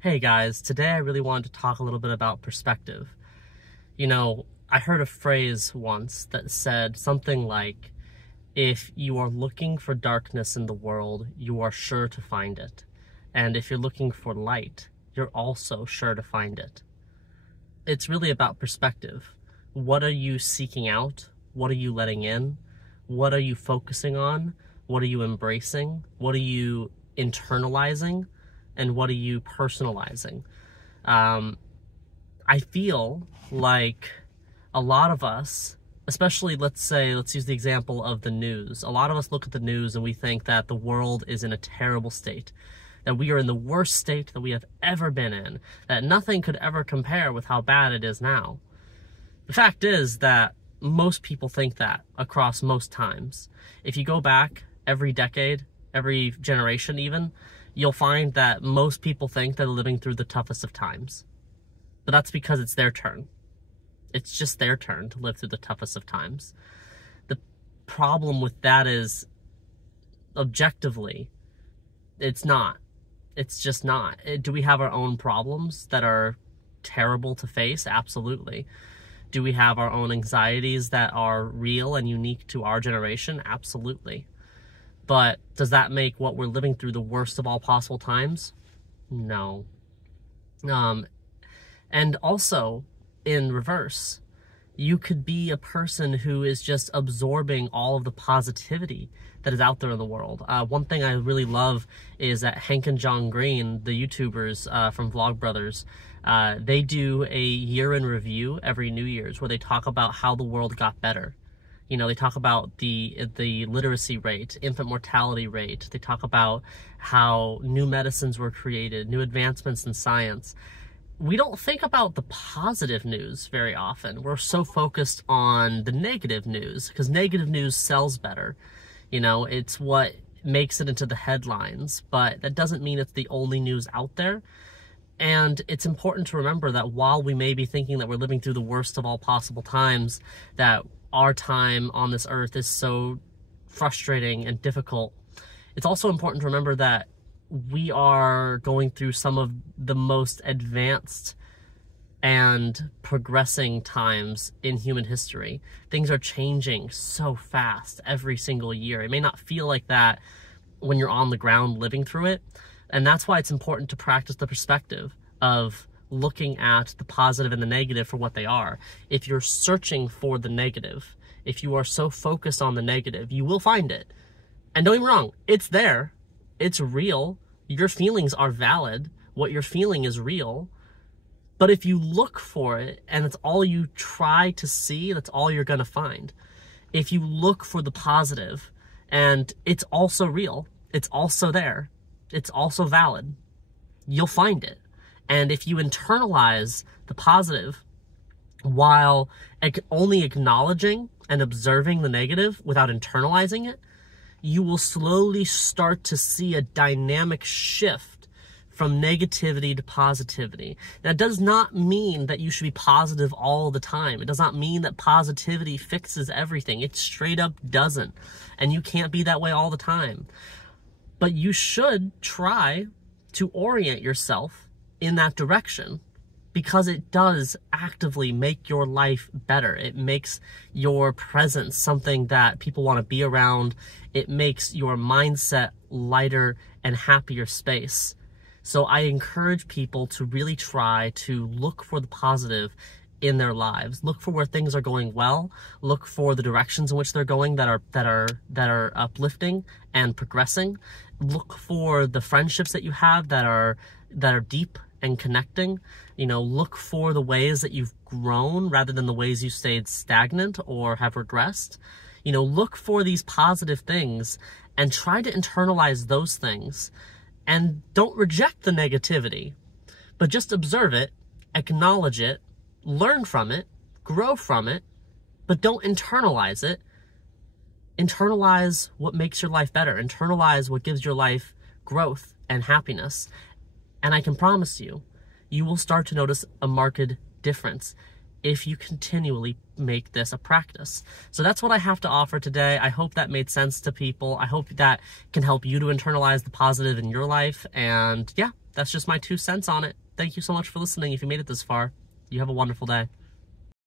Hey guys, today I really wanted to talk a little bit about perspective. I heard a phrase once that said something like, if you are looking for darkness in the world, you are sure to find it. And if you're looking for light, you're also sure to find it. It's really about perspective. What are you seeking out? What are you letting in? What are you focusing on? What are you embracing? What are you internalizing? And what are you personalizing? I feel like a lot of us, especially let's use the example of the news. A lot of us look at the news and we think that the world is in a terrible state, that we are in the worst state that we have ever been in, that nothing could ever compare with how bad it is now. The fact is that most people think that across most times. If you go back every decade, every generation even, you'll find that most people think they're living through the toughest of times. But that's because it's their turn. It's just their turn to live through the toughest of times. The problem with that is, objectively, it's not. It's just not. Do we have our own problems that are terrible to face? Absolutely. Do we have our own anxieties that are real and unique to our generation? Absolutely. But does that make what we're living through the worst of all possible times? No. And also, in reverse, you could be a person who is just absorbing all of the positivity that is out there in the world. One thing I really love is that Hank and John Green, the YouTubers from Vlogbrothers, they do a year in review every New Year's where they talk about how the world got better. They talk about the literacy rate, infant mortality rate. They talk about how new medicines were created, new advancements in science. We don't think about the positive news very often. We're so focused on the negative news because negative news sells better. It's what makes it into the headlines, but that doesn't mean it's the only news out there. And it's important to remember that while we may be thinking that we're living through the worst of all possible times, that our time on this earth is so frustrating and difficult, it's also important to remember that we are going through some of the most advanced and progressing times in human history. Things are changing so fast every single year. It may not feel like that when you're on the ground living through it. And that's why it's important to practice the perspective of looking at the positive and the negative for what they are. If you're searching for the negative, if you are so focused on the negative, you will find it. And don't get me wrong, it's there. It's real. Your feelings are valid. What you're feeling is real. But if you look for it and it's all you try to see, that's all you're going to find. If you look for the positive and it's also real, it's also there, it's also valid, you'll find it. And if you internalize the positive while only acknowledging and observing the negative without internalizing it, you will slowly start to see a dynamic shift from negativity to positivity. That does not mean that you should be positive all the time. It does not mean that positivity fixes everything. It straight up doesn't. And you can't be that way all the time. But you should try to orient yourself in that direction, because it does actively make your life better. It makes your presence something that people want to be around. It makes your mindset lighter and happier space. So I encourage people to really try to look for the positive in their lives. Look for where things are going well. Look for the directions in which they're going that are uplifting and progressing. Look for the friendships that you have that are deep and connecting. Look for the ways that you've grown rather than the ways you stayed stagnant or have regressed. Look for these positive things and try to internalize those things. And don't reject the negativity, but just observe it, acknowledge it, learn from it, grow from it, but don't internalize it. Internalize what makes your life better. Internalize what gives your life growth and happiness. And I can promise you, you will start to notice a marked difference if you continually make this a practice. So that's what I have to offer today. I hope that made sense to people. I hope that can help you to internalize the positive in your life. And yeah, that's just my 2 cents on it. Thank you so much for listening. If you made it this far, you have a wonderful day.